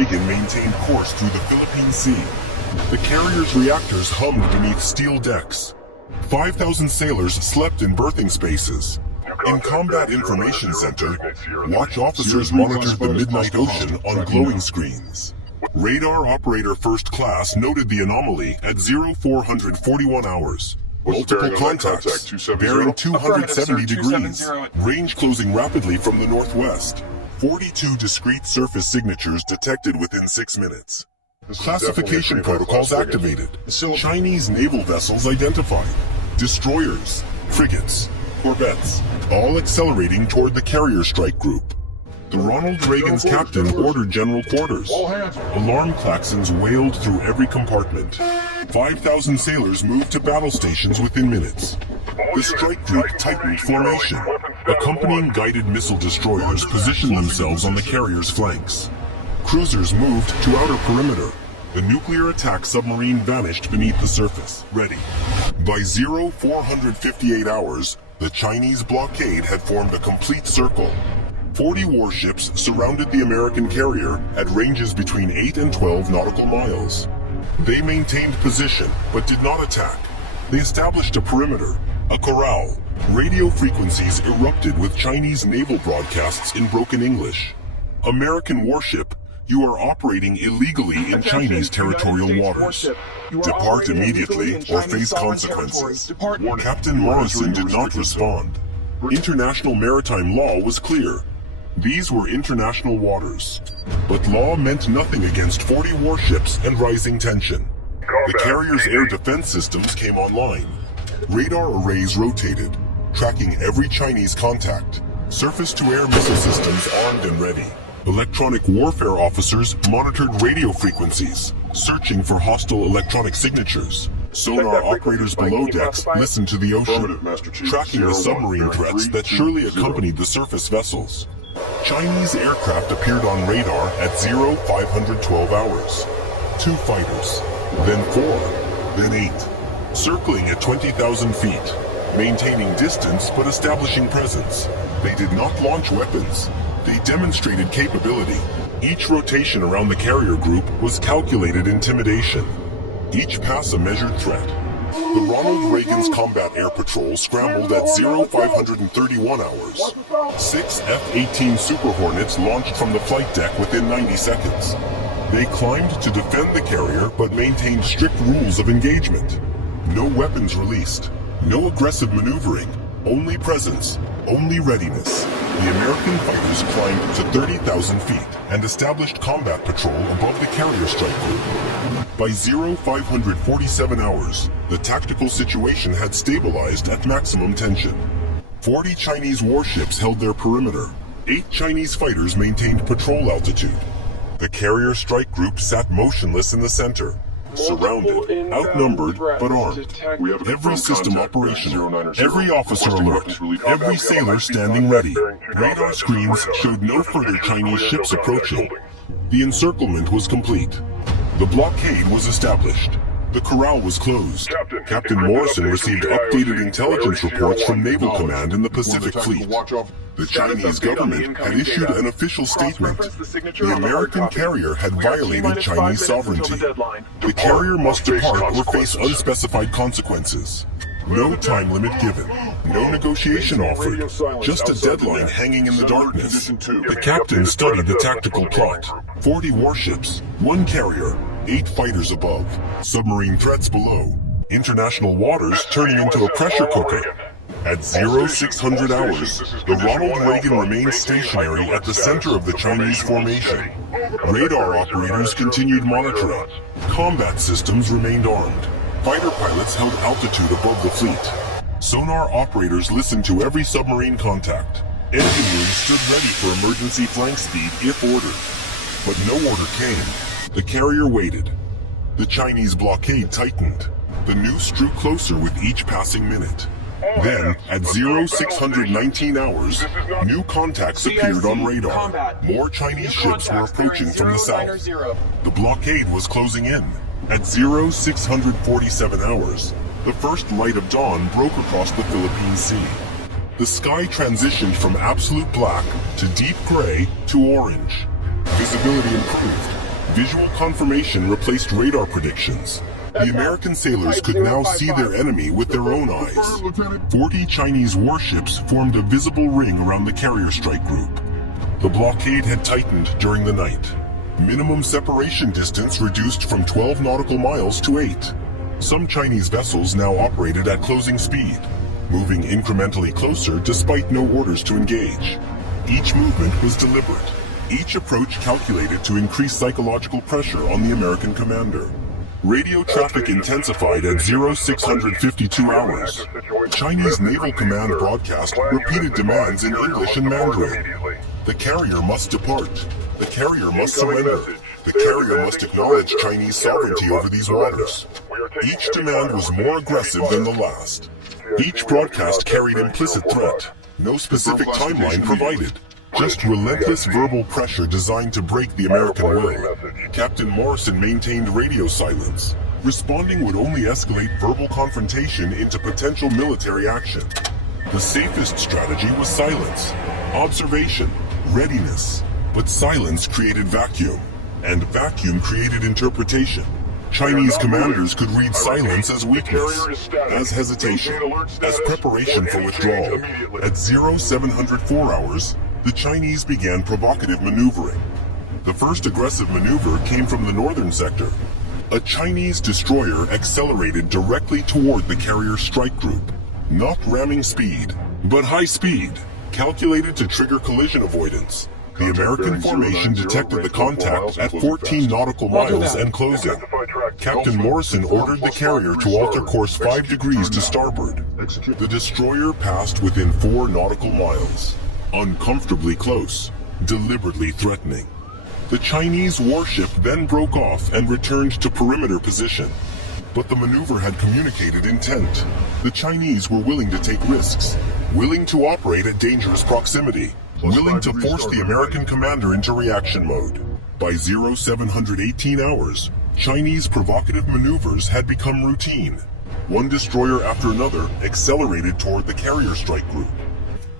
Reagan maintained course through the Philippine Sea. The carrier's reactors hummed beneath steel decks. 5,000 sailors slept in berthing spaces. In Combat Information Center, watch officers monitored the midnight ocean on glowing screens. Radar Operator First Class noted the anomaly at 0441 hours. Multiple contacts, bearing 270 degrees, range closing rapidly from the northwest. 42 discrete surface signatures detected within 6 minutes. Classification protocols activated. Chinese naval vessels identified. Destroyers, frigates, corvettes, all accelerating toward the carrier strike group. The Ronald Reagan's captain ordered general quarters. Alarm klaxons wailed through every compartment. 5,000 sailors moved to battle stations within minutes. The strike group tightened formation. Accompanying guided missile destroyers positioned themselves on the carrier's flanks. Cruisers moved to outer perimeter. The nuclear attack submarine vanished beneath the surface, ready. By 0458 hours, the Chinese blockade had formed a complete circle. 40 warships surrounded the American carrier at ranges between 8 and 12 nautical miles. They maintained position, but did not attack. They established a perimeter, a corral. Radio frequencies erupted with Chinese naval broadcasts in broken English. American warship, you are operating illegally in Chinese territorial waters. Depart immediately or face consequences. Captain Morrison did not respond. International maritime law was clear. These were international waters. But law meant nothing against 40 warships and rising tension. The carrier's air defense systems came online. Radar arrays rotated, tracking every Chinese contact. Surface-to-air missile systems armed and ready. Electronic warfare officers monitored radio frequencies, searching for hostile electronic signatures. Sonar operators below decks listened to the ocean, tracking the submarine threats that surely accompanied the surface vessels. Chinese aircraft appeared on radar at 0512 hours. 2 fighters, then 4, then 8, circling at 20,000 feet, maintaining distance but establishing presence. They did not launch weapons. They demonstrated capability. Each rotation around the carrier group was calculated intimidation. Each pass a measured threat. The Ronald Reagan's Combat Air Patrol scrambled at 0531 hours. 6 F-18 Super Hornets launched from the flight deck within 90 seconds. They climbed to defend the carrier but maintained strict rules of engagement. No weapons released. No aggressive maneuvering. Only presence. Only readiness. The American fighters climbed to 30,000 feet and established combat patrol above the carrier strike group. By 0547 hours, the tactical situation had stabilized at maximum tension. 40 Chinese warships held their perimeter. 8 Chinese fighters maintained patrol altitude. The carrier strike group sat motionless in the center, surrounded, outnumbered, but armed. Every system operational, every officer alert, every sailor standing ready. Radar screens showed no further Chinese ships approaching. The encirclement was complete. The blockade was established. The corral was closed. Captain Morrison received updated intelligence reports from Naval Command in the Pacific Fleet. The Chinese government had issued an official statement. The American carrier had violated Chinese sovereignty. The carrier must depart or face unspecified consequences. No time limit given. No negotiation offered. Just a deadline hanging in the darkness. The captain studied the tactical plot. 40 warships, 1 carrier, 8 fighters above, submarine threats below, international waters turning into a pressure cooker. At 0600 hours, the Ronald Reagan remained stationary at the center of the Chinese formation. Radar operators continued monitoring. Combat systems remained armed. Fighter pilots held altitude above the fleet. Sonar operators listened to every submarine contact. Engineers stood ready for emergency flank speed if ordered. But no order came. The carrier waited. The Chinese blockade tightened. The noose drew closer with each passing minute. Then, at 0619 hours, new contacts appeared on radar. More Chinese ships were approaching from the south. The blockade was closing in. At 0647 hours, the first light of dawn broke across the Philippine Sea. The sky transitioned from absolute black to deep gray to orange. Visibility improved. Visual confirmation replaced radar predictions. The American sailors could now see their enemy with their own eyes. 40 Chinese warships formed a visible ring around the carrier strike group. The blockade had tightened during the night. Minimum separation distance reduced from 12 nautical miles to 8. Some Chinese vessels now operated at closing speed, moving incrementally closer despite no orders to engage. Each movement was deliberate. Each approach calculated to increase psychological pressure on the American commander. Radio traffic intensified at 0652 hours. Chinese Naval Command broadcast repeated demands in English and Mandarin. The carrier must depart. The carrier must surrender. The carrier must acknowledge Chinese sovereignty over these waters. Each demand was more aggressive than the last. Each broadcast carried implicit threat. No specific timeline provided. Just relentless verbal pressure designed to break the American will. Captain Morrison maintained radio silence. Responding would only escalate verbal confrontation into potential military action. The safest strategy was silence, observation, readiness. But silence created vacuum, and vacuum created interpretation. Chinese commanders could read silence as weakness, as hesitation, as preparation for withdrawal. At 0704 hours, the Chinese began provocative maneuvering. The first aggressive maneuver came from the northern sector. A Chinese destroyer accelerated directly toward the carrier strike group. Not ramming speed, but high speed, calculated to trigger collision avoidance. The American formation detected the contact at 14 nautical miles and closing. Captain Morrison ordered the carrier to alter course 5 degrees to starboard. The destroyer passed within 4 nautical miles. Uncomfortably close, deliberately threatening. The Chinese warship then broke off and returned to perimeter position. But the maneuver had communicated intent. The Chinese were willing to take risks, willing to operate at dangerous proximity, willing to force the American commander into reaction mode. By 0718 hours, Chinese provocative maneuvers had become routine. One destroyer after another accelerated toward the carrier strike group.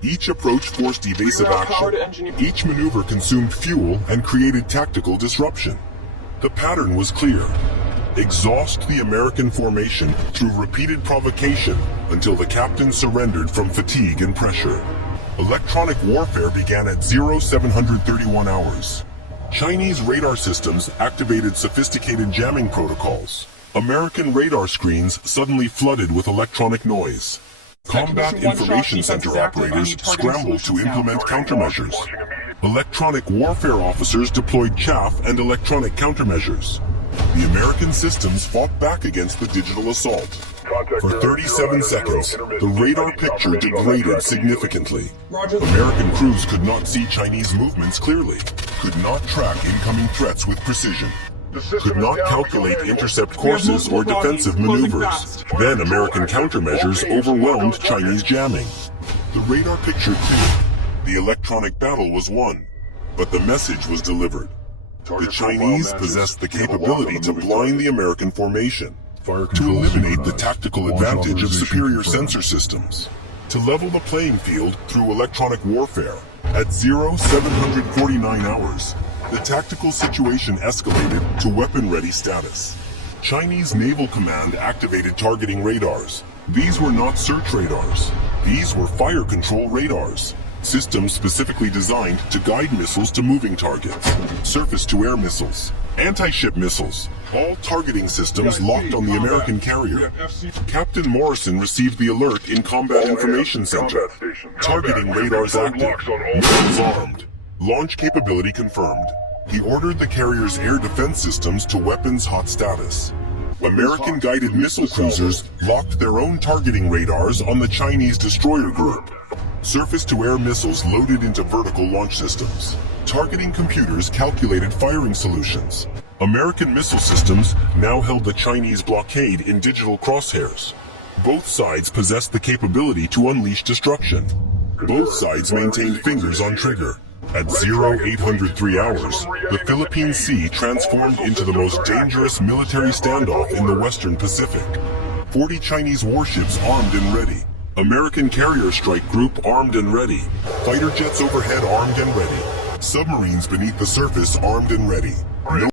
Each approach forced evasive action. Each maneuver consumed fuel and created tactical disruption. The pattern was clear. Exhaust the American formation through repeated provocation until the captain surrendered from fatigue and pressure. Electronic warfare began at 0731 hours. Chinese radar systems activated sophisticated jamming protocols. American radar screens suddenly flooded with electronic noise. Combat Information Center operators scrambled to implement countermeasures. Electronic warfare officers deployed chaff and electronic countermeasures. The American systems fought back against the digital assault. For 37 seconds, the radar picture degraded significantly. American crews could not see Chinese movements clearly, could not track incoming threats with precision, could not calculate intercept courses or defensive maneuvers. Then American countermeasures overwhelmed Chinese jamming. The radar picture cleared. The electronic battle was won, but the message was delivered. The Chinese possessed the capability to blind the American formation, to eliminate the tactical advantage of superior sensor systems, to level the playing field through electronic warfare. At 0749 hours, the tactical situation escalated to weapon-ready status. Chinese Naval Command activated targeting radars. These were not search radars. These were fire control radars. Systems specifically designed to guide missiles to moving targets. Surface-to-air missiles. Anti-ship missiles. All targeting systems locked on the American carrier. Captain Morrison received the alert in Combat Information Center. Targeting radars active. Missiles armed. Launch capability confirmed. He ordered the carrier's air defense systems to weapons hot status. American guided missile cruisers locked their own targeting radars on the Chinese destroyer group. Surface-to-air missiles loaded into vertical launch systems. Targeting computers calculated firing solutions. American missile systems now held the Chinese blockade in digital crosshairs. Both sides possessed the capability to unleash destruction. Both sides maintained fingers on trigger. At 0803 hours, the Philippine Sea transformed into the most dangerous military standoff in the Western Pacific. 40 Chinese warships armed and ready. American carrier strike group armed and ready. Fighter jets overhead armed and ready. Submarines beneath the surface armed and ready. No